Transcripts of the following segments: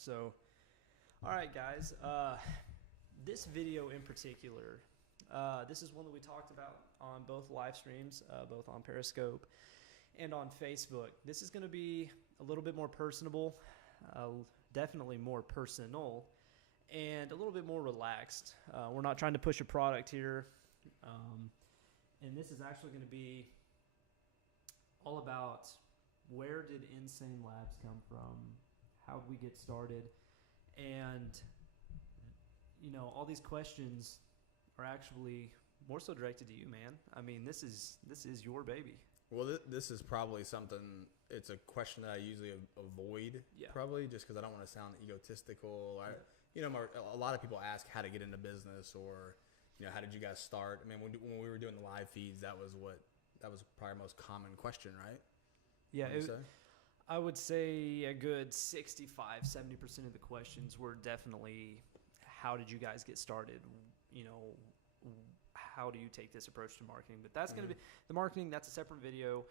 So, all right, guys. This video in particular, this is one that we talked about on both live streams, both on Periscope and on Facebook. This is going to be a little bit more personable, definitely more personal, and a little bit more relaxed. We're not trying to push a product here. And this is actually going to be all about where did Insane Labz come from? How did we get started? And, you know, all these questions are actually more so directed to you, man. I mean, this is your baby. Well, this is probably something, it's a question that I usually avoid, probably, just because I don't want to sound egotistical. You know, a lot of people ask how to get into business or, you know, how did you guys start? I mean, when we were doing the live feeds, that was probably our most common question, right? Yeah, I would say a good 65-70% of the questions were definitely, how did you guys get started? You know, how do you take this approach to marketing? But that's going to be the marketing. That's a separate video.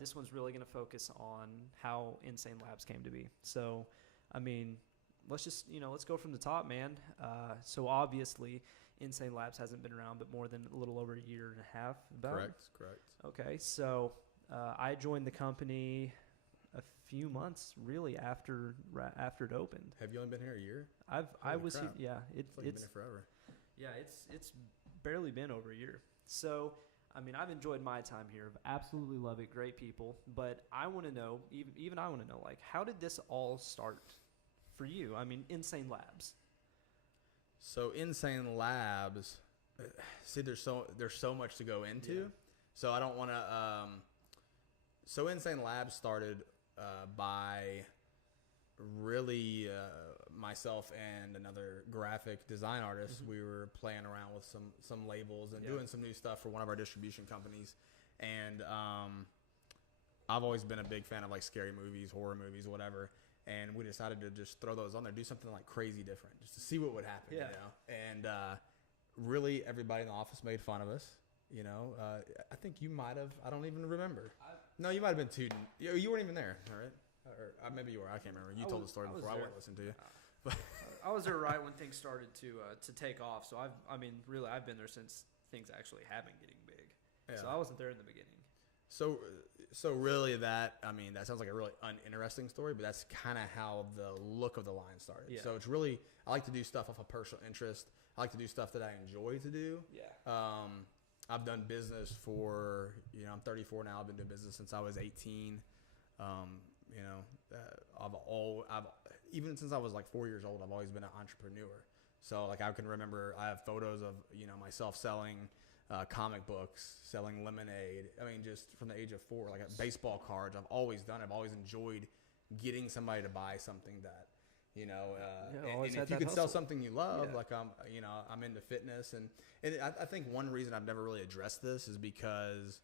This one's really going to focus on how Insane Labz came to be. So, I mean, let's go from the top, man. So obviously, Insane Labz hasn't been around but more than a little over a year and a half. Correct. Okay, so I joined the company a few months really after it opened. Have you only been here a year? It's been here forever. Yeah, it's barely been over a year. So, I mean, I've enjoyed my time here. I've absolutely love it. Great people. But I want to know, even I want to know, like, how did this all start for you? I mean, Insane Labz. So Insane Labz, see, there's so much to go into. Yeah. So I don't want to. So Insane Labz started by really myself and another graphic design artist. We were playing around with some labels and doing some new stuff for one of our distribution companies. And I've always been a big fan of like scary movies, horror movies, whatever. And we decided to just throw those on there, do something like crazy different, just to see what would happen. Yeah. You know? And really, everybody in the office made fun of us. You know, I think you might have. I don't even remember. No, you might have been too. You weren't even there, all right? Or maybe you were. I can't remember. You told the story before. I wouldn't listen to you. But I was there right when things started to take off. So I've been there since things actually have been getting big. Yeah. So I wasn't there in the beginning. So really that sounds like a really uninteresting story, but that's kind of how the look of the line started. Yeah. So it's really, I like to do stuff off of personal interest. I like to do stuff that I enjoy to do. Yeah. I've done business for, I'm 34 now. I've been doing business since I was 18. Even since I was like 4 years old, I've always been an entrepreneur. So like I can remember, I have photos of, myself selling comic books, selling lemonade. I mean, just from the age of 4, like baseball cards. I've always done it. I've always enjoyed getting somebody to buy something that, and if you can sell something you love, like I'm into fitness, and I think one reason I've never really addressed this is because,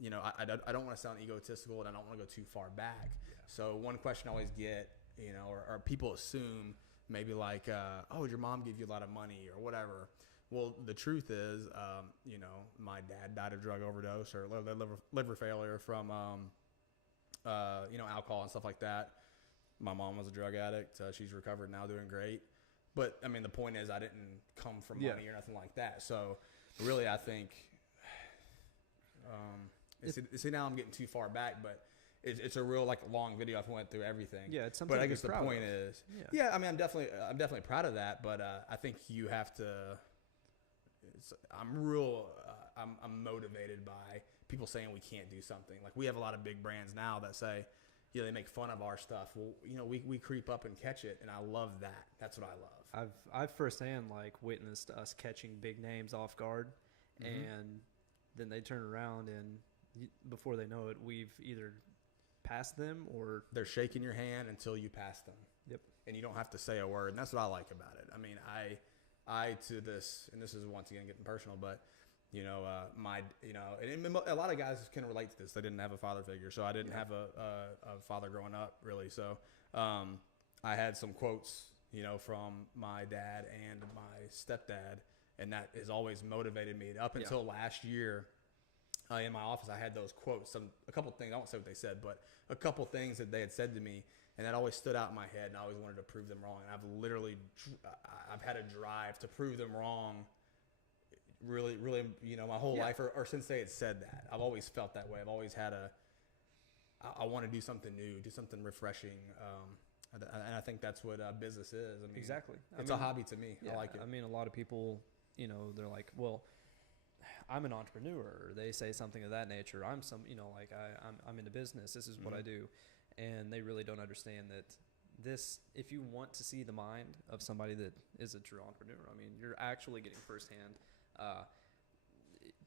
I don't want to sound egotistical and I don't want to go too far back. Yeah. So one question I always get, or people assume maybe like, oh, did your mom give you a lot of money or whatever? Well, the truth is, my dad died of drug overdose or liver failure from, alcohol and stuff like that. My mom was a drug addict. She's recovered now, doing great. But, I mean, the point is I didn't come from money or nothing like that. So, really, I think see, now I'm getting too far back, but it's a real, like, long video. I've went through everything. Yeah, it's something But I guess the point is, I mean, I'm definitely proud of that, but I think you have to I'm motivated by people saying we can't do something. Like, we have a lot of big brands now that say, they make fun of our stuff. Well, we creep up and catch it, and I love that. That's what I love. I've firsthand like witnessed us catching big names off guard, and then they turn around and before they know it, we've either passed them or they're shaking your hand until you pass them. Yep. And you don't have to say a word, and that's what I like about it. I mean, I to this, and this is once again getting personal, but and a lot of guys can relate to this. They didn't have a father figure, so I didn't have a father growing up, really. So I had some quotes, from my dad and my stepdad, and that has always motivated me. Up until last year, in my office, I had those quotes, a couple things, I won't say what they said, but a couple things that they had said to me, and that always stood out in my head, and I always wanted to prove them wrong. And I've had a drive to prove them wrong really, really, my whole life, or since they had said that. I've always felt that way. I've always had I want to do something new, do something refreshing. And I think that's what business is. I mean, exactly. It's a hobby to me. Yeah, I like it. I mean, a lot of people, they're like, well, I'm an entrepreneur. Or they say something of that nature. I'm I'm into business. This is what I do. And they really don't understand that if you want to see the mind of somebody that is a true entrepreneur, I mean, you're actually getting firsthand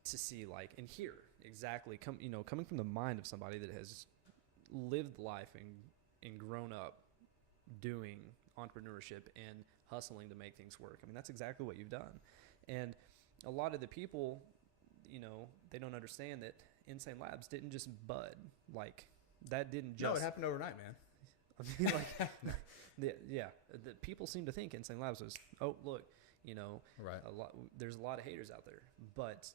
to see and hear exactly coming from the mind of somebody that has lived life and grown up doing entrepreneurship and hustling to make things work. I mean, that's exactly what you've done. And a lot of the people, they don't understand that Insane Labz didn't just bud. That didn't just... No, it happened overnight, man. I mean, the people seem to think Insane Labz was, oh, look, right. There's a lot of haters out there, but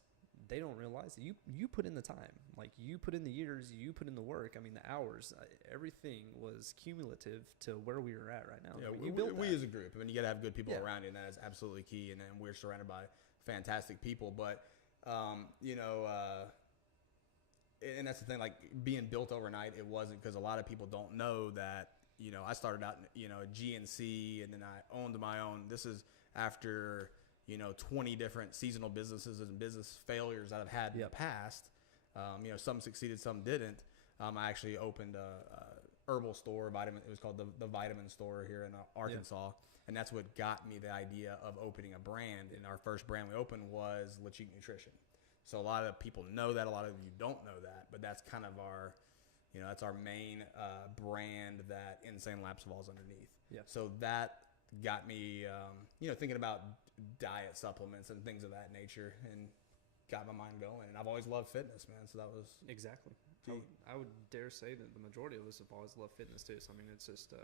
they don't realize that you put in the time, you put in the years, you put in the work. I mean, the hours, everything was cumulative to where we are at right now. Yeah, I mean, we as a group, I mean, you got to have good people around you, and that is absolutely key. And we're surrounded by fantastic people, but and that's the thing, being built overnight, it wasn't, because a lot of people don't know that, I started out, at GNC, and then I owned my own. This is after, 20 different seasonal businesses and business failures that I've had in the past. Some succeeded, some didn't. I actually opened a herbal store, it was called the Vitamin Store here in Arkansas. And that's what got me the idea of opening a brand. And our first brand we opened was Mosaeek Nutrition. So a lot of people know that, a lot of you don't know that, but that's kind of our, that's our main brand that InsaneLabz falls underneath. Yeah. So that got me, thinking about diet supplements and things of that nature, and got my mind going. And I've always loved fitness, man. So that was exactly. I would dare say that the majority of us have always loved fitness too. So I mean, it's just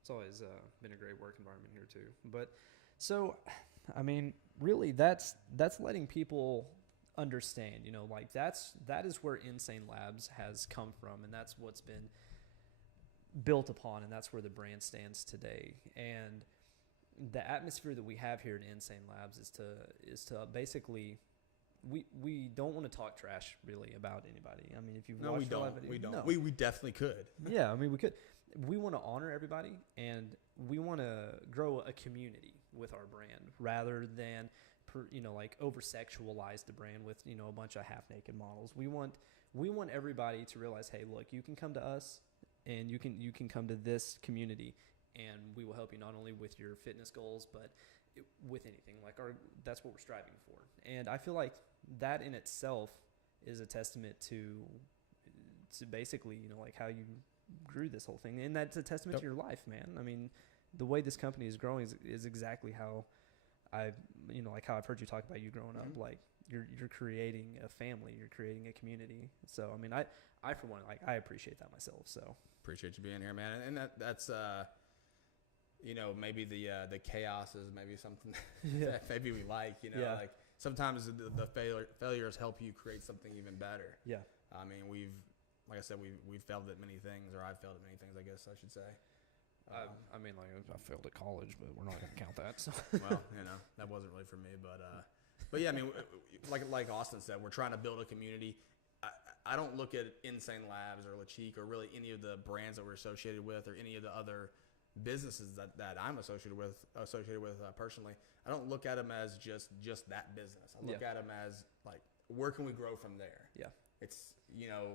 it's always been a great work environment here too. But so, I mean, really, that's letting people understand, that is where Insane Labz has come from, and that's what's been built upon, and that's where the brand stands today. And the atmosphere that we have here at Insane Labz is to basically, we don't want to talk trash really about anybody. I mean, if you've watched we don't. We definitely could. Yeah, I mean, we could. We want to honor everybody, and we want to grow a community with our brand rather than over-sexualize the brand with, a bunch of half-naked models. We want everybody to realize, hey, look, you can come to us, and you can come to this community, and we will help you not only with your fitness goals, but with anything. That's what we're striving for. And I feel like that in itself is a testament to basically, how you grew this whole thing. And that's a testament to your life, man. I mean, the way this company is growing is exactly how how I've heard you talk about you growing up. You're creating a family, you're creating a community. So I mean, I for one, I appreciate that myself. So appreciate you being here, man. And that's maybe the chaos is maybe something that maybe we like. Sometimes the failures help you create something even better. Yeah. I mean, like I said, we've failed at many things, or I've failed at many things, I guess I should say. I mean, I failed at college, but we're not going to count that. So. Well, that wasn't really for me, but yeah, I mean, like Austin said, we're trying to build a community. I don't look at InsaneLabz or Mosaeek or really any of the brands that we're associated with, or any of the other businesses that I'm associated with personally. I don't look at them as just that business. I look at them as where can we grow from there? Yeah. It's,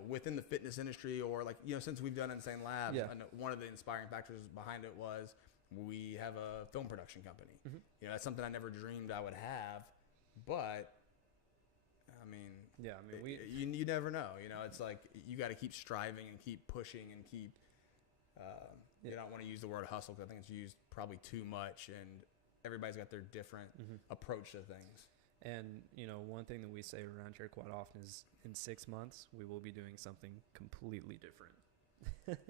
within the fitness industry, or since we've done InsaneLabz, one of the inspiring factors behind it was we have a film production company. Mm-hmm. That's something I never dreamed I would have, but I mean, you never know. It's you got to keep striving and keep pushing and keep. You don't want to use the word hustle, because I think it's used probably too much, and everybody's got their different approach to things. And, one thing that we say around here quite often is in 6 months, we will be doing something completely different.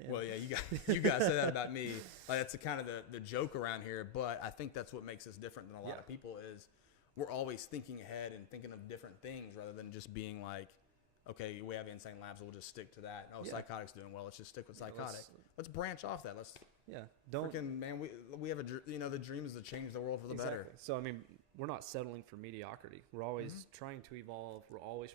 Well, yeah, you guys say that about me. That's kind of the joke around here, but I think that's what makes us different than a lot of people is we're always thinking ahead and thinking of different things rather than just being okay, we have Insane Labz, we'll just stick to that. Oh, Psychotic's doing well, let's just stick with Psychotic. Let's branch off that. Let's man, we have the dream is to change the world for the better. So I mean, we're not settling for mediocrity. We're always trying to evolve. We're always,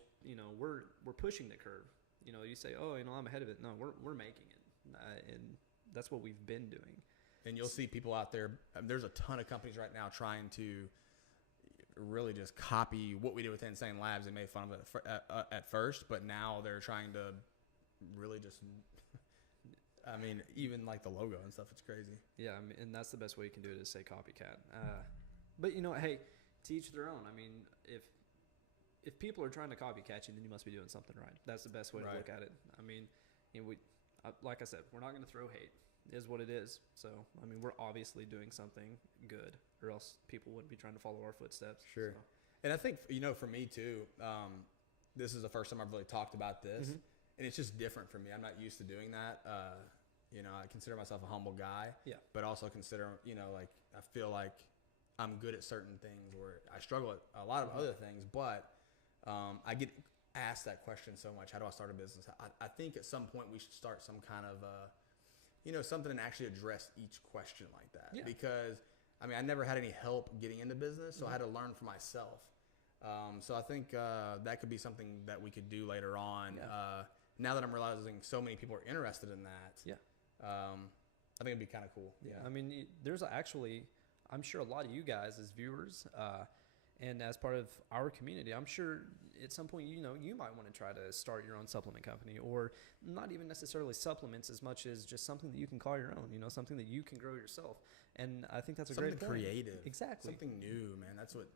we're pushing the curve. You say, oh, I'm ahead of it. No, we're making it, and that's what we've been doing. And you'll see people out there. There's a ton of companies right now trying to really just copy what we did with Insane Labz. They made fun of it at first, but now they're trying to really just, I mean, even like the logo and stuff, it's crazy. Yeah, I mean, and that's the best way you can do it is say copycat. But hey, to each their own. I mean, if people are trying to copycat you, then you must be doing something right. That's the best way to look at it. I mean, like I said, we're not going to throw hate. It is what it is. So, I mean, we're obviously doing something good, or else people wouldn't be trying to follow our footsteps. Sure. So. And I think, for me too, this is the first time I've really talked about this, and it's just different for me. I'm not used to doing that. I consider myself a humble guy, but also consider, I feel like I'm good at certain things where I struggle at a lot of other things, but I get asked that question so much. How do I start a business? I think at some point we should start some kind of, something and actually address each question like that. Yeah. Because, I mean, I never had any help getting into business, so I had to learn for myself. So I think that could be something that we could do later on. Yeah. Now that I'm realizing so many people are interested in that, I think it'd be kind of cool. Yeah. I mean, there's actually, I'm sure a lot of you guys as viewers and as part of our community, I'm sure at some point, you might want to try to start your own supplement company, or not even necessarily supplements as much as just something that you can call your own, something that you can grow yourself. And I think that's a great point. Something creative. Exactly. Something new, man. That's what,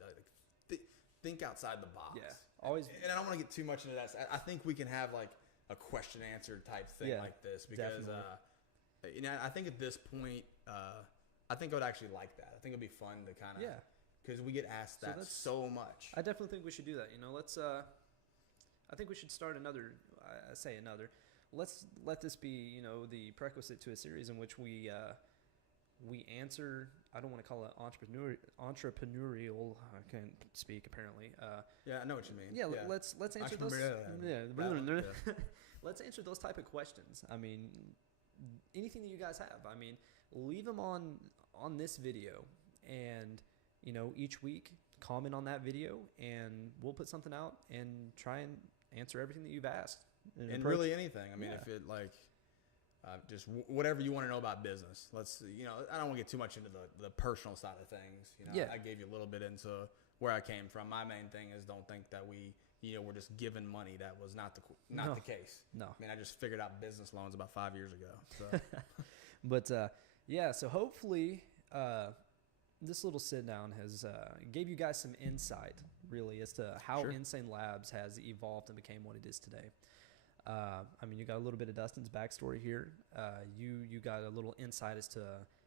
think outside the box. Yeah. Always. And I don't want to get too much into that. I think we can have like a question answer type thing like this, because, I think at this point, I think I would actually like that. I think it'd be fun to kind of, because we get asked that so much. I definitely think we should do that. Let's. I think we should start another. Let's let this be, the prerequisite to a series in which we answer. I don't want to call it entrepreneurial. I can't speak apparently. I know what you mean. Yeah. Let's answer those. Let's answer those type of questions. I mean, anything that you guys have. I mean, leave them on this video, and each week comment on that video, and we'll put something out and try and answer everything that you've asked. And really anything. I mean, if it just whatever you want to know about business. Let's, I don't want to get too much into the personal side of things. I gave you a little bit into where I came from. My main thing is don't think that we're just giving money. That was not the case. No. I mean, I just figured out business loans about 5 years ago. So. But so hopefully this little sit down has gave you guys some insight really as to how Insane Labz has evolved and became what it is today. I mean, you got a little bit of Dustin's backstory here. You got a little insight as to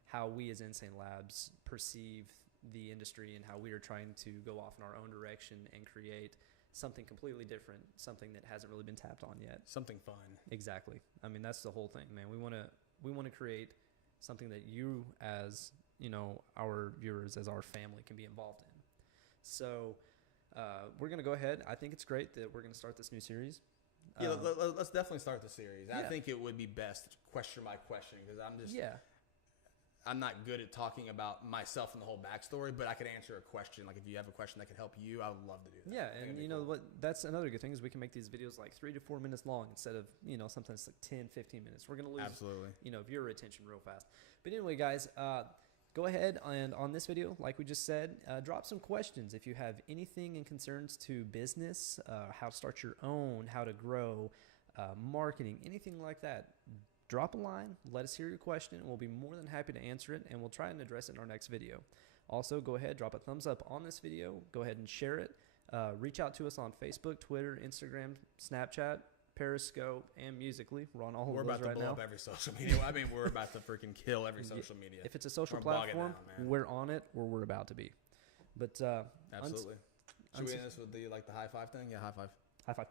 how we as Insane Labz perceive the industry and how we are trying to go off in our own direction and create something completely different, something that hasn't really been tapped on yet. Something fun. Exactly. I mean, that's the whole thing, man. We want to create something that you as, our viewers, as our family can be involved in. So we're going to go ahead. I think it's great that we're going to start this new series. Yeah, let's definitely start the series. I think it would be best question by question, because I'm not good at talking about myself and the whole backstory, but I could answer a question. Like if you have a question that could help you, I would love to do that. Yeah, and you know what? That's another good thing is we can make these videos like 3 to 4 minutes long instead of, sometimes like 10, 15 minutes. We're going to lose, viewer attention real fast. But anyway, guys, go ahead and on this video, like we just said, drop some questions. If you have anything in concerns to business, how to start your own, how to grow, marketing, anything like that, drop a line, let us hear your question, and we'll be more than happy to answer it, and we'll try and address it in our next video. Also, go ahead, drop a thumbs up on this video. Go ahead and share it. Reach out to us on Facebook, Twitter, Instagram, Snapchat, Periscope, and Musically. We're on all of those right now. We're about to blow up every social media. I mean, we're about to freaking kill every social media. If it's a social platform, we're on it, or we're about to be. But absolutely. Should we end this with the high five thing? Yeah, high five. High five.